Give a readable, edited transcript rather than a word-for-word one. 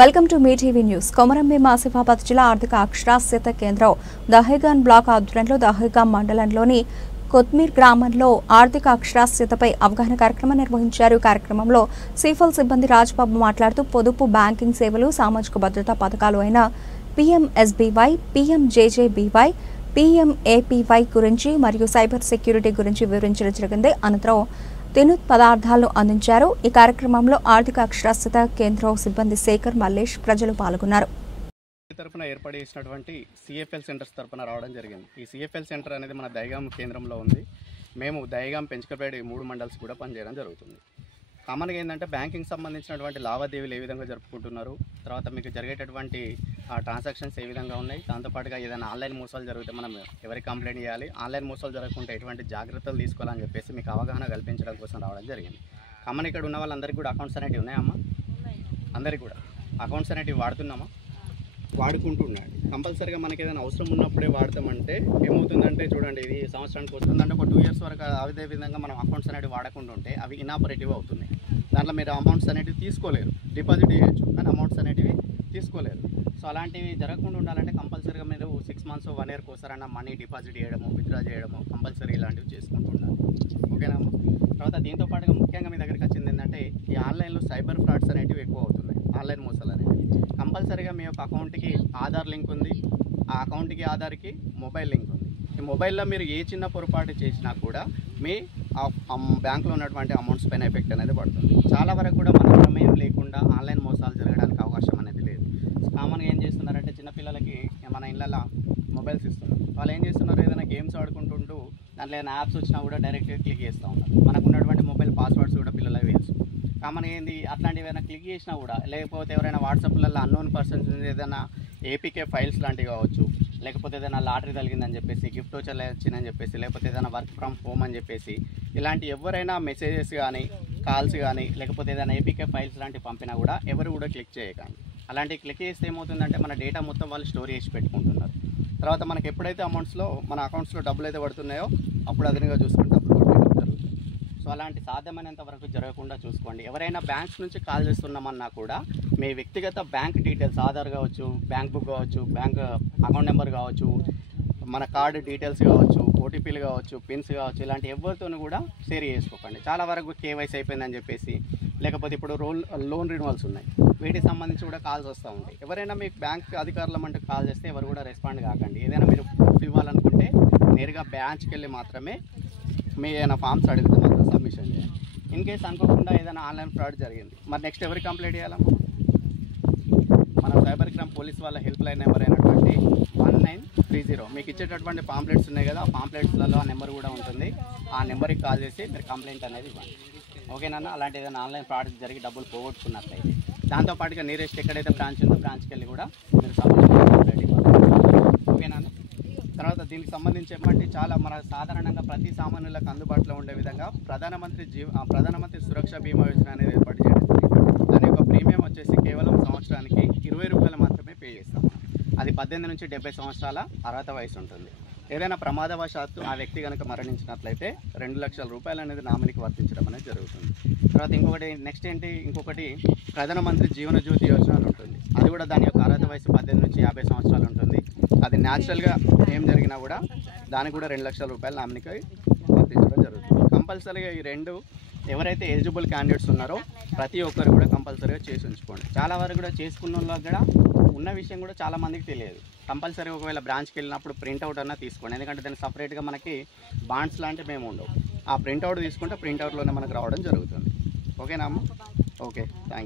Welcome to మీ TV news. Komaram Bheem Asifabad జిల్లా ఆర్థిక అక్షరాస్యత కేంద్రం దహేగాన్ బ్లాక్ ఆధ్వర్యంలో దహేగాం మండలంలోని కొత్మీర్ గ్రామంలో ఆర్థిక అక్షరాస్యతపై అవగాహన కార్యక్రమం నిర్వహించారు. కార్యక్రమంలో సిఫల్ సిబ్బంది రాజ్బాబు మాట్లాడుతూ పొదుపు బ్యాంకింగ్ సేవలు, సామాజిక భద్రతా పథకాలు అయిన PMSBY, PMJJBY, PMAPY గురించి మరియు సైబర్ సెక్యూరిటీ గురించి వివరించడం జరిగింది. అనంతరం తినుత్ పదార్థాలను అందించారు. ఈ కార్యక్రమంలో ఆర్థిక అక్షరాస్యత కేంద్రం సిబ్బంది శేఖర్, మల్లేష్ ప్రజలు పాల్గొన్నారు. తరపున ఏర్పాటు చేసినటువంటి CFL సెంటర్స్ తరపున రావడం జరిగింది. ఈ CFL సెంటర్ అనేది మన దహేగాం కేంద్రంలో ఉంది. మేము దహేగాం, పెంచకపేట 3 మండల్స్ కూడా పనిచేయడం జరుగుతుంది. కామన్గా ఏంటంటే బ్యాంకింగ్ సంబంధించినటువంటి లావాదేవీలు ఏ విధంగా జరుపుకుంటున్నారు, తర్వాత మీకు జరిగేటటువంటి ట్రాన్సాక్షన్స్ ఏ విధంగా ఉన్నాయి, దాంతోపాటుగా ఏదైనా ఆన్లైన్ మోసాలు జరిగితే మనం ఎవరికి కంప్లైంట్ చేయాలి, ఆన్లైన్ మోసాలు జరగకుండా ఎటువంటి జాగ్రత్తలు తీసుకోవాలని చెప్పేసి మీకు అవగాహన కల్పించడం కోసం రావడం జరిగింది. కామన్ ఇక్కడ ఉన్న వాళ్ళందరికీ కూడా అకౌంట్స్ అనేటివి ఉన్నాయమ్మా? అందరికీ కూడా అకౌంట్స్ అనేటివి వాడుతున్నామా? వాడుకుంటున్నాడు. కంపల్సరీగా మనకి ఏదైనా అవసరం ఉన్నప్పుడే వాడతామంటే ఏమవుతుందంటే చూడండి, ఇది సంవత్సరానికి వస్తుందంటే ఒక 2 years వరకు అదే విధంగా మనం అకౌంట్స్ అనేవి వాడకుండా ఉంటే అవి ఇనాపరేటివ్ అవుతున్నాయి. దాంట్లో మీరు అమౌంట్స్ అనేటివి తీసుకోలేరు. డిపాజిట్ చేయొచ్చు కానీ అమౌంట్స్ అనేటివి తీసుకోలేరు. సో అలాంటివి జరగకుండా ఉండాలంటే కంపల్సరీగా మీరు 6 months 1 year కోసారైనా మనీ డిపాజిట్ చేయడము, విత్డ్రా చేయడము కంపల్సరీ ఇలాంటివి చేసుకుంటూ ఉండాలి. ఓకేనా? తర్వాత దీంతో పాటుగా ముఖ్యంగా మీ దగ్గరికి వచ్చింది ఏంటంటే ఈ ఆన్లైన్లో సైబర్ ఫ్రాడ్స్ అనేటివి ఎక్కువ అవుతున్నాయి. ఆన్లైన్ మోసాలు అనేవి కంపల్సరీగా మీ యొక్క అకౌంట్కి ఆధార్ లింక్ ఉంది, ఆ అకౌంట్కి ఆధార్కి మొబైల్ లింక్ ఉంది. ఈ మొబైల్లో మీరు ఏ చిన్న పొరపాటు చేసినా కూడా మీ బ్యాంకులో ఉన్నటువంటి అమౌంట్స్ పైన ఎఫెక్ట్ అనేది పడుతుంది. చాలా వరకు కూడా మన ప్రమేయం లేకుండా ఆన్లైన్ మోసాలు జరగడానికి అవకాశం అనేది లేదు. కామన్గా ఏం చేస్తున్నారంటే చిన్నపిల్లలకి మన ఇళ్ళల్లో మొబైల్స్ ఇస్తున్నారు. వాళ్ళు ఏం చేస్తున్నారు, ఏదైనా గేమ్స్ ఆడుకుంటుంటూ దాంట్లో ఏదైనా యాప్స్ వచ్చినా కూడా డైరెక్ట్గా క్లిక్ చేస్తూ ఉన్నారు. మనకు ఉన్నటువంటి మొబైల్ పాస్వర్డ్స్ కూడా పిల్లలకి తెలుసు. కామన్ ఏంది, అట్లాంటివి ఏదైనా క్లిక్ చేసినా కూడా, లేకపోతే ఎవరైనా వాట్సాప్లలో అన్నోన్ పర్సన్స్ ఏదైనా APK ఫైల్స్ లాంటివి కావచ్చు, లేకపోతే ఏదైనా లాటరీ తగిలిందని చెప్పేసి, గిఫ్ట్ వచ్చేలా వచ్చిందని చెప్పేసి, లేకపోతే ఏదైనా వర్క్ ఫ్రమ్ హోమ్ అని చెప్పేసి ఇలాంటి ఎవరైనా మెసేజెస్ కానీ కాల్స్ కానీ లేకపోతే ఏదైనా APK ఫైల్స్ లాంటివి పంపినా కూడా ఎవరు కూడా క్లిక్ చేయకండి. అలాంటివి క్లిక్ చేస్తే ఏమవుతుందంటే మన డేటా మొత్తం వాళ్ళు స్టోర్ చేసి పెట్టుకుంటున్నారు. తర్వాత మనకి ఎప్పుడైతే మన అకౌంట్స్లో డబ్బులు అయితే పడుతున్నాయో అప్పుడు అదనంగా చూసుకుంటే అప్పుడు కొట్టడం జరుగుతుంది. సో అలాంటి సాధ్యమైనంత వరకు జరగకుండా చూసుకోండి. ఎవరైనా బ్యాంక్స్ నుంచి కాల్ చేస్తున్నామన్నా కూడా మీ వ్యక్తిగత బ్యాంక్ డీటెయిల్స్, ఆధార్ కావచ్చు, బ్యాంక్ బుక్ కావచ్చు, బ్యాంక్ అకౌంట్ నెంబర్ కావచ్చు, మన కార్డు డీటెయిల్స్ కావచ్చు, OTPలు కావచ్చు, పిన్స్ కావచ్చు, ఇలాంటి ఎవరితోనూ కూడా షేర్ చేసుకోకండి. చాలా వరకు KYC అయిపోయిందని చెప్పేసి, లేకపోతే ఇప్పుడు లోన్ రిన్యూవల్స్ ఉన్నాయి, వీటికి సంబంధించి కూడా కాల్స్ వస్తూ ఉంటాయి. ఎవరైనా మీకు బ్యాంక్ అధికారుల అంటే కాల్ చేస్తే ఎవరు కూడా రెస్పాండ్ కాకండి. ఏదైనా మీరు ప్రూఫ్ ఇవ్వాలనుకుంటే నేరుగా బ్రాంచ్కి వెళ్ళి మాత్రమే మీ ఏదైనా ఫామ్స్ అడిగితే మాత్రం సబ్మిషన్ చేయాలి. ఇన్ కేసు అనుకోకుండా ఏదైనా ఆన్లైన్ ఫ్రాడ్ జరిగింది, మరి నెక్స్ట్ ఎవరికి కంప్లైంట్ చేయాలమ్మా? మన సైబర్ క్రైమ్ పోలీస్ వాళ్ళ హెల్ప్ లైన్ నెంబర్ అయినటువంటి 1930 మీకు ఇచ్చేటటువంటి పాంప్లెట్స్ ఉన్నాయి కదా, ఆ పాంప్లెట్స్లలో ఆ నెంబర్ కూడా ఉంటుంది. ఆ నెంబర్కి కాల్ చేసి మీరు కంప్లైంట్ అనేది ఇవ్వండి. ఓకేనా? అలాంటి ఏదైనా ఆన్లైన్ ఫ్రాడ్ జరిగి డబ్బులు పోగొట్టుకున్నట్లయితే దాంతోపాటుగా నియరెస్ట్ ఎక్కడైతే బ్రాంచ్ ఉందో బ్రాంచ్కి వెళ్ళి కూడా మీరు సబ్మిషన్ ఇవ్వండి. ఓకేనా? తర్వాత దీనికి సంబంధించి ఏమంటే చాలా మన సాధారణంగా ప్రతి సామాన్యులకు అందుబాటులో ఉండే విధంగా ప్రధానమంత్రి సురక్ష బీమా యోజన అనేది ఏర్పాటు చేయడం జరిగింది. దాని యొక్క ప్రీమియం వచ్చేసి కేవలం సంవత్సరానికి 20 రూపాయలు మాత్రమే పే చేస్తాం. అది 18 నుంచి 70 సంవత్సరాల అర్హత వయసు ఉంటుంది. ఏదైనా ప్రమాదవశాత్తు ఆ వ్యక్తి కనుక మరణించినట్లయితే 2 లక్షల రూపాయలు అనేది నామినీకి వర్తించడం అనేది జరుగుతుంది. తర్వాత ఇంకొకటి ప్రధానమంత్రి జీవన జ్యోతి యోజన అని ఉంటుంది. అది కూడా దాని యొక్క అర్హత వయసు 18 నుంచి 50 సంవత్సరాలు ఉంటుంది. అది న్యాచురల్గా ఏం జరిగినా కూడా దానికి కూడా 2 లక్షల రూపాయలు నామినీకి వర్తించడం జరుగుతుంది. కంపల్సరీగా ఈ రెండు ఎవరైతే ఎలిజిబుల్ క్యాండిడేట్స్ ఉన్నారో ప్రతి ఒక్కరు కూడా కంపల్సరీగా చేసి ఉంచుకోండి. చాలా వరకు కూడా చేసుకున్న వాళ్ళకి కూడా ఉన్న విషయం కూడా చాలామందికి తెలియదు. కంపల్సరీ ఒకవేళ బ్రాంచ్కి వెళ్ళినప్పుడు ప్రింట్అవుట్ అన్నా తీసుకోండి. ఎందుకంటే దానికి సపరేట్గా మనకి బాండ్స్ లాంటివి మేము ఉండవు. ఆ ప్రింట్అవుట్ తీసుకుంటే ప్రింట్అవుట్లోనే మనకు రావడం జరుగుతుంది. ఓకేనా అమ్మ? Okay, thank you.